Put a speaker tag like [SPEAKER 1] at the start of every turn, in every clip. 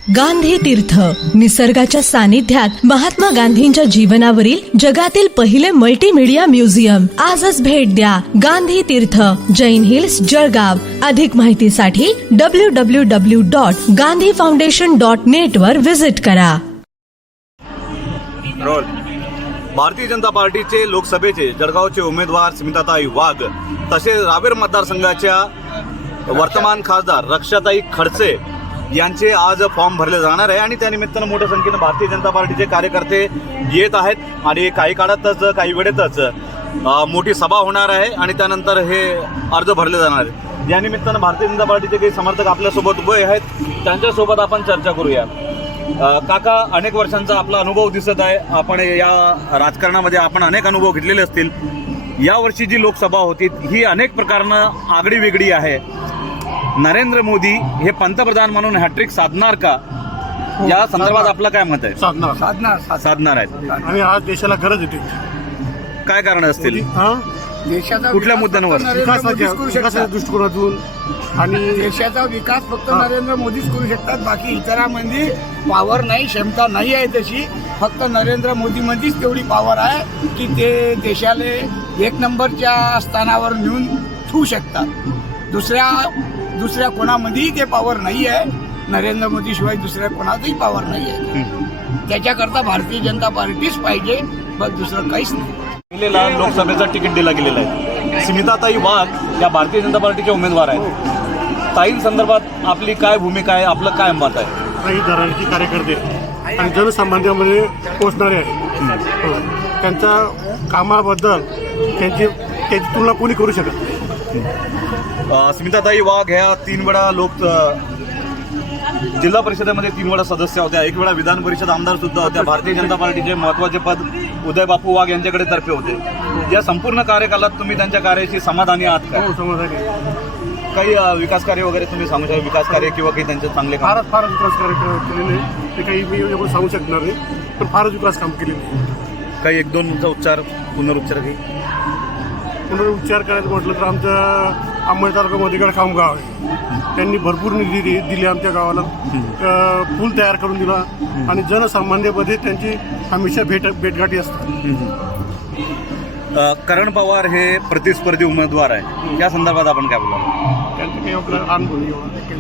[SPEAKER 1] गांधी तीर्थ, निसर्गाच्या सानिध्यात महात्मा गांधींच्या जीवनावरील जगातील पहिले मल्टीमीडिया म्युझियम. आजच भेट द्या. गांधी तीर्थ, जैन हिल्स, जळगाव. अधिक माहितीसाठी www.gandhifoundation.net वर विजिट करा.
[SPEAKER 2] रोल. भारतीय जनता पार्टीचे लोकसभेचे जळगावचे उमेदवार स्मिताताई वाघ तसेच रावेर मतदारसंघाच्या वर्तमान खासदार रक्षाताई खडसे यांचे आज फॉर्म भरले जाणार आहे आणि त्यानिमित्तानं मोठ्या संख्येनं भारतीय जनता पार्टीचे कार्यकर्ते येत आहेत आणि काही काळातच काही वेळेतच मोठी सभा होणार आहे आणि त्यानंतर हे अर्ज भरले जाणार आहे. या निमित्तानं भारतीय जनता पार्टीचे काही समर्थक आपल्यासोबत उभे आहेत, त्यांच्यासोबत आपण चर्चा करूया. काका, अनेक वर्षांचा आपला अनुभव दिसत आहे. आपण या राजकारणामध्ये आपण अनेक अनुभव घेतलेले असतील. यावर्षी जी लोकसभा होती ही अनेक प्रकारनं आगळी वेगळी आहे. नरेंद्र मोदी हे पंतप्रधान म्हणून हॅट्रिक साधणार का, या संदर्भात आपलं काय मत आहे? साधणार आहेत.
[SPEAKER 3] आणि आज देशाला गरज येते.
[SPEAKER 2] काय कारण असतील?
[SPEAKER 4] देशाचा
[SPEAKER 2] कुठल्या मुद्द्यांवर?
[SPEAKER 3] विकासाच्या दृष्टिकोनातून
[SPEAKER 4] आणि देशाचा विकास फक्त नरेंद्र मोदीच करू शकतात. बाकी इतरांमध्ये पॉवर नाही, क्षमता नाही आहे तशी. फक्त नरेंद्र मोदीमध्येच तेवढी पॉवर आहे की ते देशाला एक नंबरच्या स्थानावर नेऊन ठेवू शकतात. दुसऱ्या कोणामध्येही ते पॉवर नाही आहे. नरेंद्र मोदी शिवाय दुसऱ्या कोणातही पॉवर नाही आहे. त्याच्याकरता भारतीय जनता पार्टीच पाहिजे, बस दुसरं काहीच नाही.
[SPEAKER 2] लोकसभेचं तिकीट दिलं गेलेलं आहे. स्मिताताई वाघ या भारतीय जनता पार्टीचे उमेदवार आहेत. ताईंसंदर्भात आपली काय भूमिका आहे, आपलं काय मत आहे?
[SPEAKER 3] काही घराण्याची कार्यकर्ते आणि जनसामान्यामध्ये पोचणारे आहेत. त्यांच्या कामाबद्दल त्यांची तुलना कोणी करू शकत नाही.
[SPEAKER 2] स्मिताताई वाघ ह्या 3 वेळा जिल्हा परिषदेमध्ये 3 वेळा सदस्य होत्या, 1 वेळा विधान परिषद आमदार सुद्धा होत्या. भारतीय जनता पार्टीचे महत्त्वाचे पद उदय बापू वाघ यांच्याकडे तर्फे होते. या संपूर्ण कार्यकालात तुम्ही त्यांच्या कार्याशी समाधानी आहात का?
[SPEAKER 3] हो, समाधानी.
[SPEAKER 2] काही विकास कार्य वगैरे तुम्ही सांगू शकता, विकास कार्य किंवा काही त्यांचे चांगले काम?
[SPEAKER 3] फारच विकास कार्य केलेले. ते काही मी एवढं सांगू शकणार नाही, पण फारच विकास काम केलेले.
[SPEAKER 2] काही 1-2 पुनरुच्चार काही
[SPEAKER 3] पुनरुच्चार करायचं म्हटलं तर आमच्या अंबड तालुक्यामध्ये गडखाम गाव आहे. त्यांनी भरपूर निधी दिली आमच्या गावाला. पूल तयार करून दिला आणि जनसामान्यामध्ये त्यांची हमेशा भेटगाठी असतात.
[SPEAKER 2] करण पवार हे प्रतिस्पर्धी उमेदवार आहे, या संदर्भात आपण काय बोला?
[SPEAKER 3] त्यांचं काही आपलं अनुभव नाही.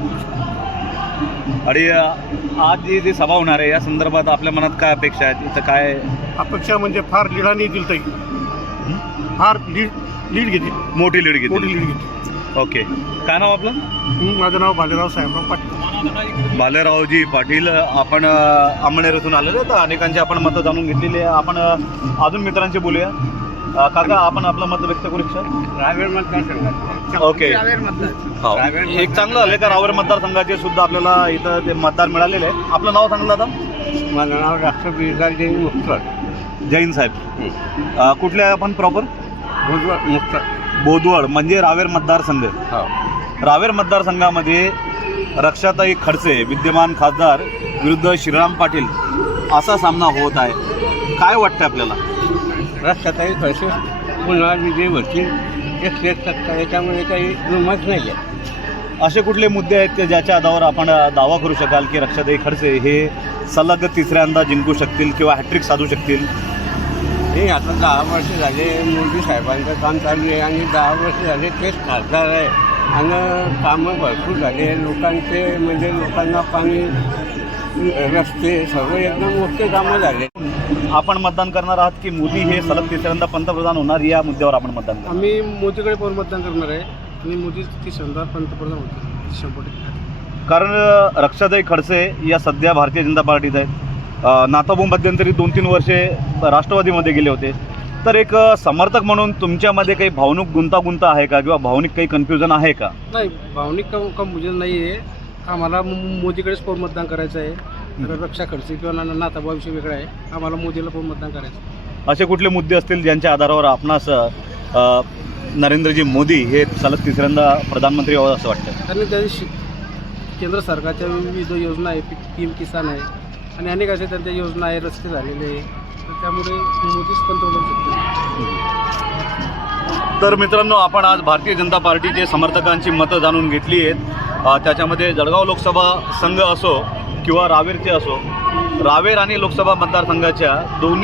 [SPEAKER 2] आणि आज जी सभा होणार आहे या संदर्भात आपल्या मनात काय अपेक्षा आहेत? इथं काय
[SPEAKER 3] अपेक्षा म्हणजे फार लीडाने येतील ताई. फार लीड घेतील.
[SPEAKER 2] मोठी लीड घेतील.
[SPEAKER 3] घेतील.
[SPEAKER 2] ओके. काय नाव आपलं?
[SPEAKER 3] माझं नाव भालेराव साहेबराव पाटील.
[SPEAKER 2] भालेरावजी पाटील, आपण अंमळनेरतून आलेले तर अनेकांची आपण मतं जाणून घेतलेली आहे. आपण अजून मित्रांशी बोलूया. काका, आपण आपलं मत व्यक्त करू इच्छा?
[SPEAKER 4] रावेर मतदारसंघात.
[SPEAKER 2] ओके. हो, एक चांगलं झालं का रावेर मतदारसंघाचे सुद्धा आपल्याला इथं ते मतदार मिळालेले आहे. आपलं नाव सांगितलं आता?
[SPEAKER 4] माझं नाव डॉक्टर बिरदार जैन मुक्तर.
[SPEAKER 2] जैन साहेब. कुठले आहे आपण प्रॉपर?
[SPEAKER 4] मुक्तर.
[SPEAKER 2] बोदवड म्हणजे रावेर मतदारसंघ. रावेर मतदारसंघामध्ये रक्षाताई खडसे विद्यमान खासदार विरुद्ध श्रीराम पाटील असा सामना होत आहे. काय वाटतं आपल्याला?
[SPEAKER 4] रक्षाताई खडसे पुन्हा विजय होतील, 101 याच्यामध्ये काही दुमत नाही आहे.
[SPEAKER 2] असे कुठले मुद्दे आहेत की ज्याच्या आधारावर आपण दावा करू शकाल की रक्षाताई खडसे हे सलग 3ऱ्यांदा जिंकू शकतील किंवा हॅट्रिक साधू शकतील?
[SPEAKER 4] हे आता 10 वर्ष झाले मोदी साहेबांचं काम चालू आहे आणि 10 वर्ष झाले तेच खासदार आहे आणि कामं भरपूर झाले. लोकांचे म्हणजे लोकांना पाणी, रस्ते सर्व एकदम मोठे कामं झाले.
[SPEAKER 2] आपण मतदान करणार आहात की मोदी हे सलग 3ऱ्यांदा पंतप्रधान होणार, या मुद्द्यावर आपण मतदान करणार?
[SPEAKER 3] आम्ही मोदीकडे पण मतदान करणार आहे आणि मोदी 3ऱ्यांदा पंतप्रधान होते 100%.
[SPEAKER 2] कारण रक्षाताई खडसे या सध्या भारतीय जनता पार्टीत आहेत. नाथाभाऊ मध्यंतरी 2-3 वर्षे राष्ट्रवादीमध्ये गेले होते. तर एक समर्थक म्हणून तुमच्यामध्ये काही भावनिक गुंतागुंत आहे का किंवा भावनिक काही कन्फ्युजन आहे का?
[SPEAKER 3] नाही, भावनिक कन्फ्युजन नाही आहे. आम्हाला मोदीकडेच पण मतदान करायचं आहे. रक्षा खडसे किंवा नाथाभाऊविषयी वेगळा आहे. आम्हाला मोदीला पण मतदान करायचं.
[SPEAKER 2] असे कुठले मुद्दे असतील ज्यांच्या आधारावर आपणास नरेंद्रजी मोदी हे सलग 3ऱ्यांदा प्रधानमंत्री व्हावं असं वाटतं?
[SPEAKER 3] कारण त्याची केंद्र सरकारच्या विविध योजना आहे, PM किसान आहे आणि अनेक अशा त्यांच्या योजना आहे, रस्ते झालेले आहे. तर त्यामुळे मोदीच पंतप्रधान शकतो.
[SPEAKER 2] तर मित्रांनो, आपण आज भारतीय जनता पार्टीचे समर्थकांची मतं जाणून घेतली आहेत. त्याच्यामध्ये जळगाव लोकसभा संघ असो किंवा रावेरचे असो, रावेर आणि लोकसभा मतदारसंघाच्या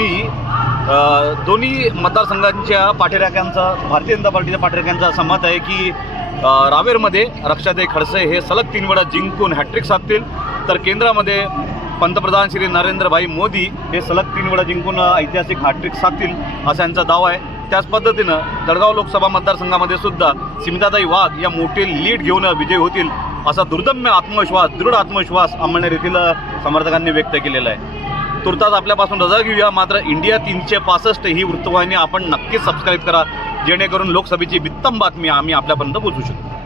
[SPEAKER 2] दोन्ही मतदारसंघांच्या पाठीराख्यांचा, भारतीय जनता पार्टीच्या पाठीराख्यांचा असं मत आहे की रावेरमध्ये रक्षाताई खडसे हे सलग 3 वेळा जिंकून हॅट्रिक साधतील, तर केंद्रामध्ये पंतप्रधान श्री नरेंद्रभाई मोदी हे सलग 3 वेळा जिंकून ऐतिहासिक हॅट्रिक साधतील असा यांचा दावा आहे. त्याच पद्धतीनं जळगाव लोकसभा मतदारसंघामध्ये सुद्धा स्मिताताई वाघ या मोठे लीड घेऊन विजयी होतील असा दुर्दम्य आत्मविश्वास, दृढ आत्मविश्वास अंमळनेर येथील समर्थकांनी व्यक्त केलेला आहे. तुर्तास आपल्यापासून रजा घेऊया. मात्र इंडिया 365 ही वृत्तवाहिनी आपण नक्कीच सबस्क्राईब करा, जेणेकरून लोकसभेची उत्तम बातमी आम्ही आपल्यापर्यंत पोहोचू शकतो.